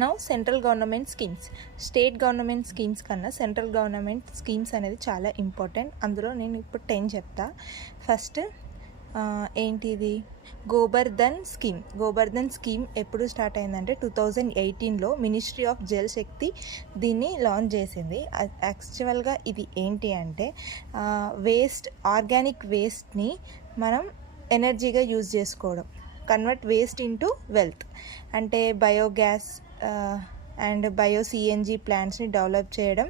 Now central government schemes. State government schemes కన్నా central government schemes అనేది చాలా important. అందులో నేను ఇప్పుడు 10 చెప్తా. ఫస్ట్ ఏంటిది, గోబర్ధన్ స్కీమ్. గోబర్ధన్ స్కీమ్ ఎప్పుడు స్టార్ట్ అయిందంటే 2018లో మినిస్ట్రీ ఆఫ్ జల్ శక్తి దీన్ని లాంచ్ చేసింది. యాక్చువల్గా ఇది ఏంటి అంటే ఆర్గానిక్ వేస్ట్ని మనం ఎనర్జీగా యూజ్ చేసుకోవడం, కన్వర్ట్ వేస్ట్ ఇంటూ వెల్త్. అంటే బయోగ్యాస్ అండ్ సిఎన్జి ప్లాంట్స్ని డెవలప్ చేయడం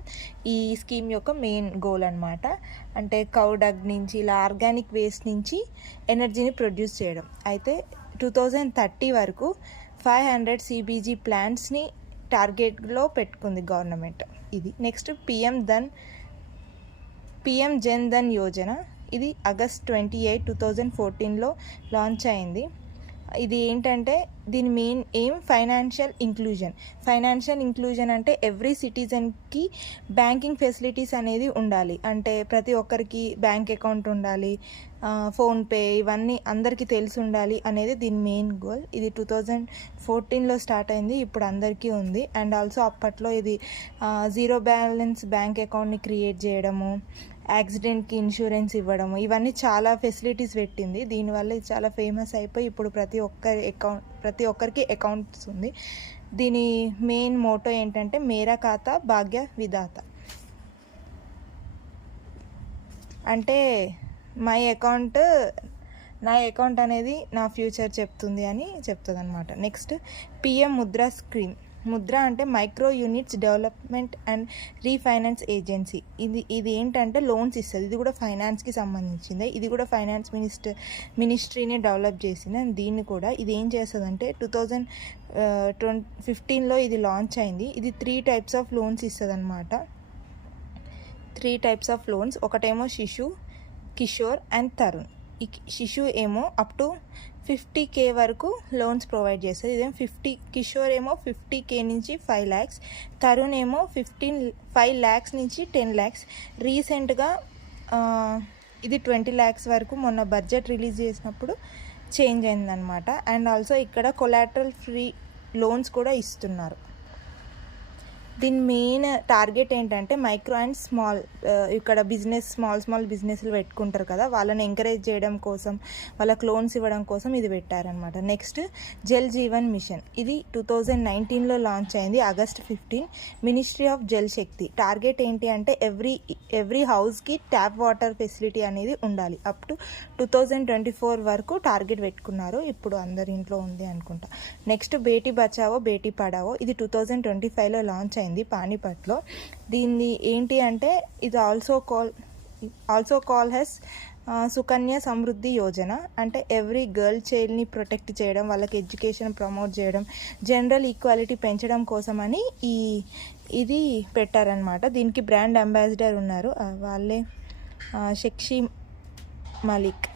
ఈ స్కీమ్ యొక్క మెయిన్ గోల్ అనమాట. అంటే కౌ డగ్ నుంచి ఇలా ఆర్గానిక్ వేస్ట్ నుంచి ఎనర్జీని ప్రొడ్యూస్ చేయడం. అయితే 2030 వరకు 500 CBG ప్లాంట్స్ని టార్గెట్లో పెట్టుకుంది గవర్నమెంట్. ఇది నెక్స్ట్ పిఎం జన్ ధన్ యోజన. ఇది ఆగస్ట్ 28, 2014లో లాంచ్ అయింది. ఇది ఏంటంటే దీని మెయిన్ ఎయిమ్ ఫైనాన్షియల్ ఇంక్లూజన్ అంటే ఎవ్రీ సిటిజన్కి బ్యాంకింగ్ ఫెసిలిటీస్ అనేది ఉండాలి. అంటే ప్రతి ఒక్కరికి బ్యాంక్ అకౌంట్ ఉండాలి, ఫోన్పే ఇవన్నీ అందరికీ తెలిసి ఉండాలి అనేది దీని మెయిన్ గోల్. ఇది 2014లో స్టార్ట్ అయింది, ఇప్పుడు అందరికీ ఉంది. అండ్ ఆల్సో అప్పట్లో ఇది జీరో బ్యాలెన్స్ బ్యాంక్ అకౌంట్ని క్రియేట్ చేయడము, యాక్సిడెంట్కి ఇన్సూరెన్స్ ఇవ్వడము, ఇవన్నీ చాలా ఫెసిలిటీస్ పెట్టింది. దీనివల్ల ఇది చాలా ఫేమస్ అయిపోయి ఇప్పుడు ప్రతి ఒక్కరికి అకౌంట్స్ ఉంది. దీని మెయిన్ మోటో ఏంటంటే మేరా ఖాతా భాగ్య విధాత. అంటే నా అకౌంట్ అనేది నా ఫ్యూచర్ చెప్తుంది అని చెప్తుంది అనమాట. Next PM Mudra scheme. Mudra అంటే micro units development and refinance agency. ఇది ఏంటంటే లోన్స్ ఇస్తుంది. ఇది కూడా ఫైనాన్స్కి సంబంధించింది. ఇది కూడా ఫైనాన్స్ మినిస్ట్రీని డెవలప్ చేసింది. అండ్ దీన్ని కూడా ఇది ఏం చేస్తుందంటే 2015లో ఇది లాంచ్ అయింది. ఇది 3 types ఆఫ్ లోన్స్ ఇస్తుంది అనమాట. 3 types ఆఫ్ లోన్స్. ఒకటేమో శిశు, కిషోర్ అండ్ తరుణ్. ఈ శిశు ఏమో అప్ టు 50K వరకు లోన్స్ ప్రొవైడ్ చేస్తుంది. ఇదేమో కిషోర్ ఏమో 50K నుంచి 5 lakhs, తరుణ్ ఏమో 5 lakhs నుంచి 10 lakhs. రీసెంట్గా ఇది 20 lakhs వరకు మొన్న బడ్జెట్ రిలీజ్ చేసినప్పుడు చేంజ్ అయిందనమాట. అండ్ ఆల్సో ఇక్కడ కొలాటరల్ ఫ్రీ లోన్స్ కూడా ఇస్తున్నారు. దీని మెయిన్ టార్గెట్ ఏంటంటే మైక్రో అండ్ స్మాల్ ఇక్కడ స్మాల్ బిజినెస్లు పెట్టుకుంటారు కదా, వాళ్ళని ఎంకరేజ్ చేయడం కోసం, వాళ్ళకి లోన్స్ ఇవ్వడం కోసం ఇది పెట్టారనమాట. Next Jal Jeevan mission. ఇది 2019లో లాంచ్ అయింది, August 15. Ministry of Jal Shakti. Target ఏంటి అంటే ఎవ్రీ హౌస్కి ట్యాప్ వాటర్ ఫెసిలిటీ అనేది ఉండాలి. అప్ టు 2024 వరకు టార్గెట్ పెట్టుకున్నారు. ఇప్పుడు అందరి ఇంట్లో ఉంది అనుకుంటా. నెక్స్ట్ బేటీ బచావో బేటీ పడావో. ఇది 2025లో లాంచ్ అయింది పానీపట్లో. దీన్ని ఏంటి అంటే ఇది also call Hess Sukanya Samriddhi Yojana. అంటే ఎవ్రీ గర్ల్ చైల్డ్ని ప్రొటెక్ట్ చేయడం, వాళ్ళకి ఎడ్యుకేషన్ ప్రమోట్ చేయడం, జనరల్ ఈక్వాలిటీ పెంచడం కోసం అని ఇది పెట్టారనమాట. దీనికి బ్రాండ్ అంబాసిడర్ ఉన్నారు, వాళ్ళే శక్షి మలిక్.